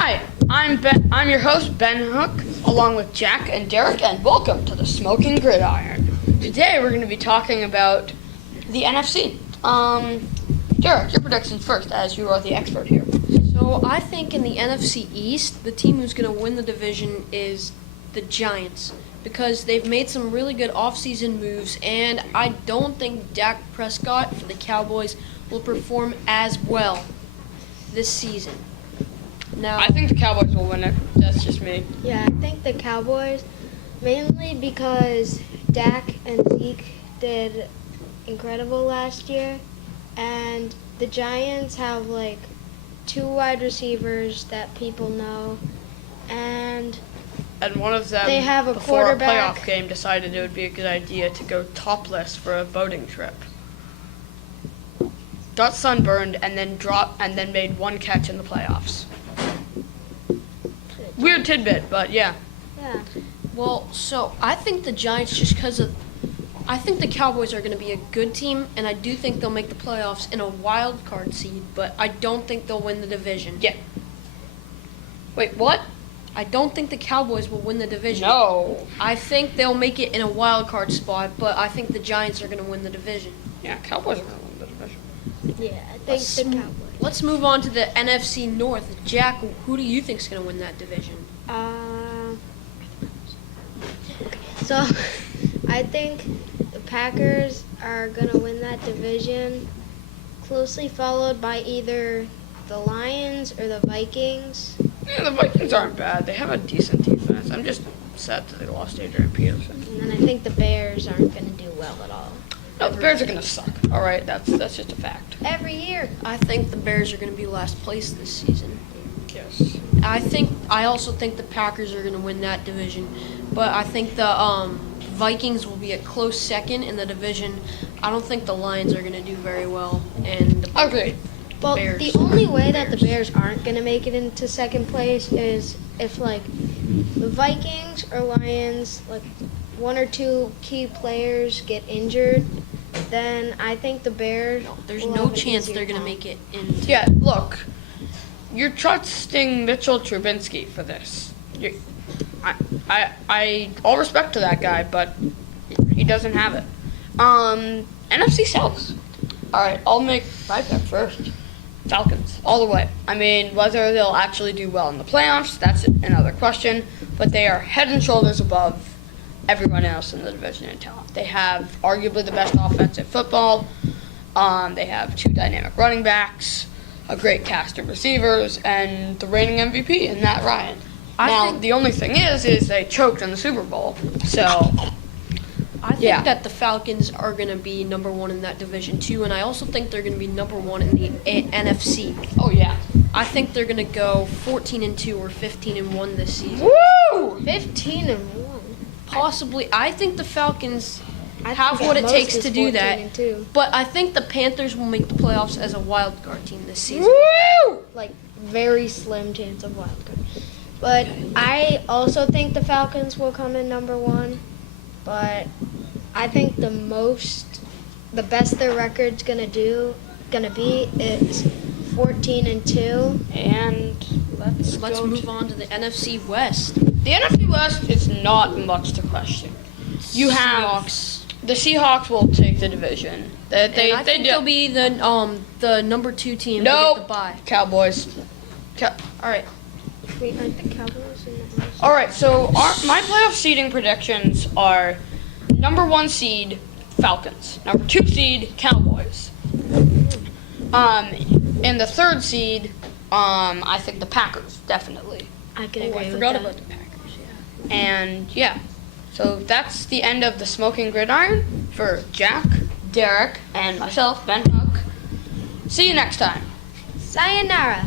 Hi, I'm Ben. I'm your host, Ben Hook, along with Jack and Derek, and welcome to the Smoking Gridiron. Today we're going to be talking about the NFC. Derek, your predictions first, as you are the expert here. So I think in the NFC East, the team who's going to win the division is the Giants because they've made some really good offseason moves, and I don't think Dak Prescott for the Cowboys will perform as well this season. Now, I think the Cowboys will win it. That's just me. Yeah, I think the Cowboys, mainly because Dak and Zeke did incredible last year, and the Giants have like two wide receivers that people know, and one of them, they have a before quarterback. a playoff game, decided it would be a good idea to go topless for a boating trip. Got sunburned and then made one catch in the playoffs. Weird tidbit, but yeah. Yeah. well, so I think the Giants just because of I think the Cowboys are going to be a good team, and I do think they'll make the playoffs in a wild card seed, but I don't think they'll win the division. Yeah. Wait, what? I don't think the Cowboys will win the division. No. I think they'll make it in a wild card spot, but I think the Giants are going to win the division. Yeah, Cowboys are going to win the division. Yeah, I think the Cowboys. Let's move on to the NFC North. Jack, who do you think is going to win that division? So I think the Packers are going to win that division, closely followed by either the Lions or the Vikings. Yeah, the Vikings aren't bad. They have a decent defense. I'm just sad that they lost Adrian Peterson. And then I think the Bears aren't going to do well at all. No, the Bears are going to suck. All right, that's just a fact. Every year. I think the Bears are going to be last place this season. Yes. I also think the Packers are going to win that division, but I think the Vikings will be a close second in the division. I don't think the Lions are going to do very well, and the Okay. Well, Bears. the only way that the Bears aren't going to make it into second place is if, like, the Vikings or Lions, like, one or two key players get injured, then I think the Bears. there's will no have an chance easier they're going to time. make it into. Yeah, look, you're trusting Mitchell Trubisky for this. I all respect to that guy, but he doesn't have it. NFC South. All right, I'll make my pick first. Falcons, all the way. I mean, whether they'll actually do well in the playoffs, that's another question. But they are head and shoulders above everyone else in the division in talent. They have arguably the best offense in football. They have two dynamic running backs, a great cast of receivers, and the reigning MVP in Matt Ryan. Now, the only thing is they choked in the Super Bowl. So, I think yeah. that the Falcons are going to be number one in that division too, and I also think they're going to be number one in the NFC. oh yeah. I think they're going to go 14-2 or 15-1 this season. Woo! 15-1. Possibly, I think the Falcons I have think what at it most takes it's to do that. 14-2. But I think the Panthers will make the playoffs as a wild card team this season. Woo! Like, very slim chance of wild card. But I also think the Falcons will come in number one. But I think the best their record's gonna be is 14-2. And Let's move on to the NFC West. The NFC West is not much to question. You have Seahawks. the Seahawks will take the division. They And I think do. they'll be the number 2 team to Nope. get the bye. Cowboys. All right. Wait, aren't the Cowboys in the house? All right, so my playoff seeding predictions are number 1 seed Falcons, number 2 seed Cowboys. In the 3rd seed, I think the Packers definitely. I can Oh, agree I with forgot that. about the Packers. Yeah. And yeah, so that's the end of the Smoking Gridiron for Jack, Derek, and myself, Ben Hook. See you next time. Sayonara.